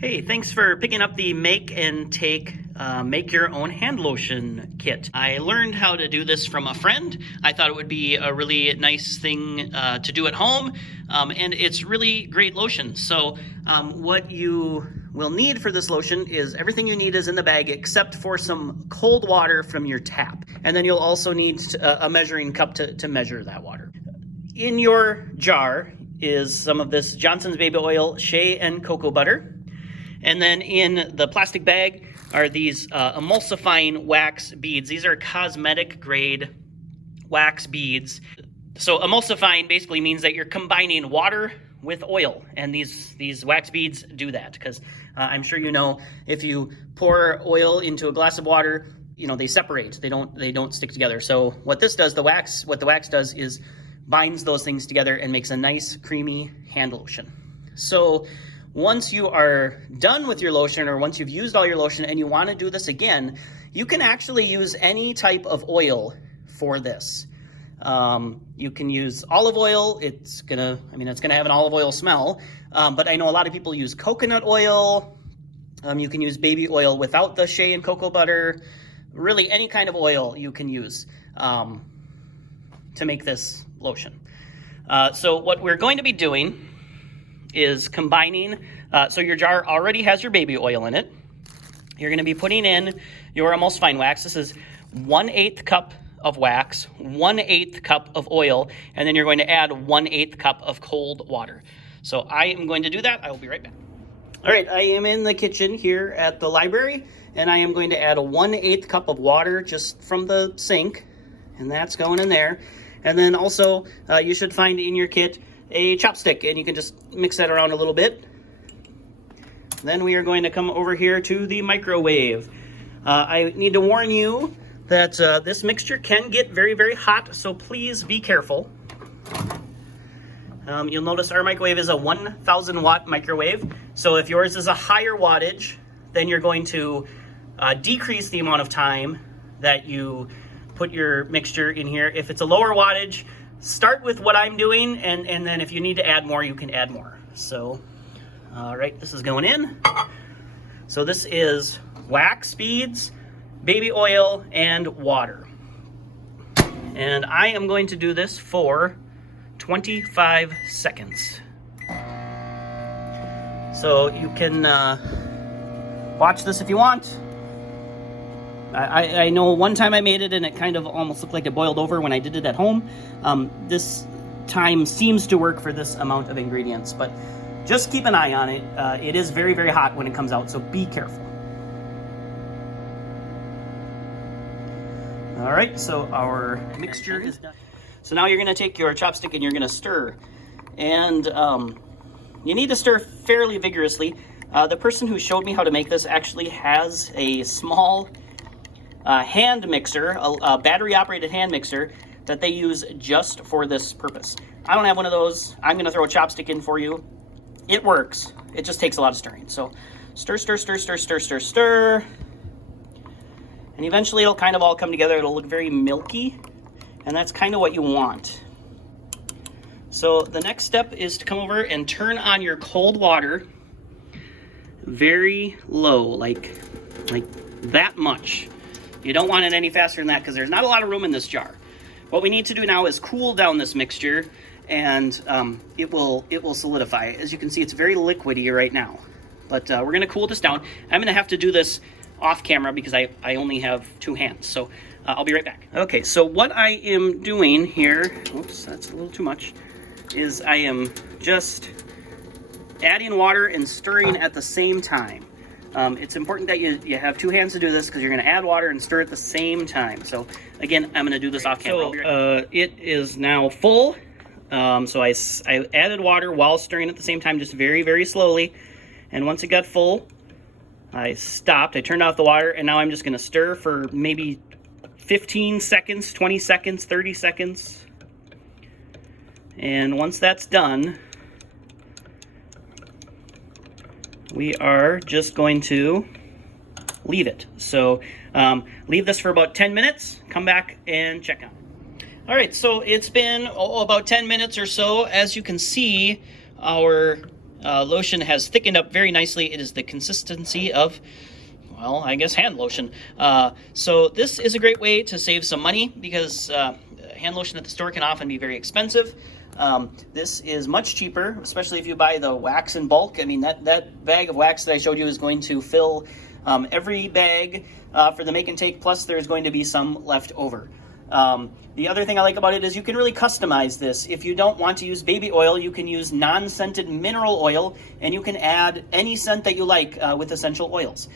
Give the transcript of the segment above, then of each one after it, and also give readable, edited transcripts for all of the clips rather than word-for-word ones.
Hey, thanks for picking up the make your own hand lotion kit. I learned how to do this from a friend. I thought it would be a really nice thing to do at home, and it's really great lotion. So what you will need for this lotion is everything you need is in the bag except for some cold water from your tap. And then you'll also need a measuring cup to measure that water. In your jar is some of this Johnson's baby oil, shea, and cocoa butter. And then in the plastic bag are these emulsifying wax beads. These are cosmetic grade wax beads. So emulsifying basically means that you're combining water with oil, and these wax beads do that because I'm sure you know if you pour oil into a glass of water, you know they separate. They don't stick together. So what this does, what the wax does is binds those things together and makes a nice creamy hand lotion. So once you are done with your lotion, or once you've used all your lotion and you want to do this again, you can actually use any type of oil for this. You can use olive oil. It's gonna have an olive oil smell, but I know a lot of people use coconut oil. You can use baby oil without the shea and cocoa butter. Really, any kind of oil you can use to make this lotion. So what we're going to be doing is combining, so your jar already has your baby oil in it. You're going to be putting in your emulsifying wax. This is 1/8 cup of wax, 1/8 cup of oil, and then you're going to add 1/8 cup of cold water. So I am going to do that. I will be right back. All right, I am in the kitchen here at the library, and I am going to add a 1/8 cup of water just from the sink, and that's going in there. And then also, you should find in your kit a chopstick, and you can just mix that around a little bit. Then we are going to come over here to the microwave. I need to warn you that this mixture can get very, very hot, so please be careful. You'll notice our microwave is a 1,000 watt microwave. So if yours is a higher wattage, then you're going to decrease the amount of time that you put your mixture in here. If it's a lower wattage, start with what I'm doing, and then if you need to add more, you can add more. So, all right, this is going in. So this is wax beads, baby oil, and water. And I am going to do this for 25 seconds. So you can watch this if you want. I know one time I made it and it kind of almost looked like it boiled over when I did it at home. This time seems to work for this amount of ingredients, but just keep an eye on it. It is very, very hot when it comes out, so be careful. All right, so our mixture is done. So now you're gonna take your chopstick and you're gonna stir. And you need to stir fairly vigorously. The person who showed me how to make this actually has a small hand mixer, a battery-operated hand mixer that they use just for this purpose. I don't have one of those. I'm going to throw a chopstick in for you. It works. It just takes a lot of stirring. So stir, stir, stir, stir, stir, stir, stir. And eventually it'll kind of all come together. It'll look very milky, and that's kind of what you want. So the next step is to come over and turn on your cold water very low, like that much. You don't want it any faster than that because there's not a lot of room in this jar. What we need to do now is cool down this mixture, and it will solidify. As you can see, it's very liquidy right now. But we're going to cool this down. I'm going to have to do this off camera because I only have 2 hands. So I'll be right back. Okay, so what I am doing here, oops, that's a little too much, is I am just adding water and stirring at the same time. It's important that you have 2 hands to do this because you're going to add water and stir at the same time. So again, I'm going to do this off camera. So it is now full. So I added water while stirring at the same time, just very, very slowly. And once it got full, I stopped. I turned off the water, and now I'm just going to stir for maybe 15 seconds, 20 seconds, 30 seconds. And once that's done, we are just going to leave it. So leave this for about 10 minutes, come back and check on it. All right, so it's been about 10 minutes or so. As you can see, our lotion has thickened up very nicely. It is the consistency of, well, I guess hand lotion. So this is a great way to save some money because hand lotion at the store can often be very expensive. This is much cheaper, especially if you buy the wax in bulk. I mean, that bag of wax that I showed you is going to fill every bag for the make and take, plus there's going to be some left over. The other thing I like about it is you can really customize this. If you don't want to use baby oil, you can use non-scented mineral oil, and you can add any scent that you like with essential oils.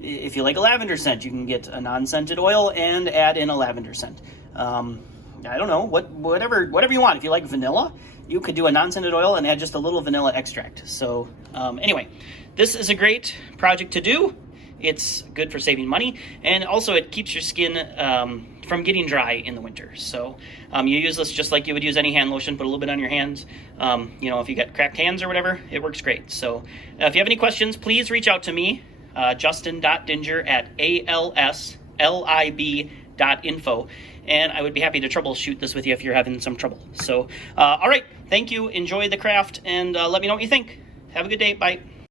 If you like a lavender scent, you can get a non-scented oil and add in a lavender scent. I don't know, whatever you want. If you like vanilla, you could do a non-scented oil and add just a little vanilla extract. So anyway, this is a great project to do. It's good for saving money, and also it keeps your skin from getting dry in the winter. So you use this just like you would use any hand lotion, put a little bit on your hands. If you got cracked hands or whatever, it works great. So if you have any questions, please reach out to me, justin.dinger@alslib.info, and I would be happy to troubleshoot this with you if you're having some trouble. So, all right, thank you, enjoy the craft, and let me know what you think. Have a good day, bye.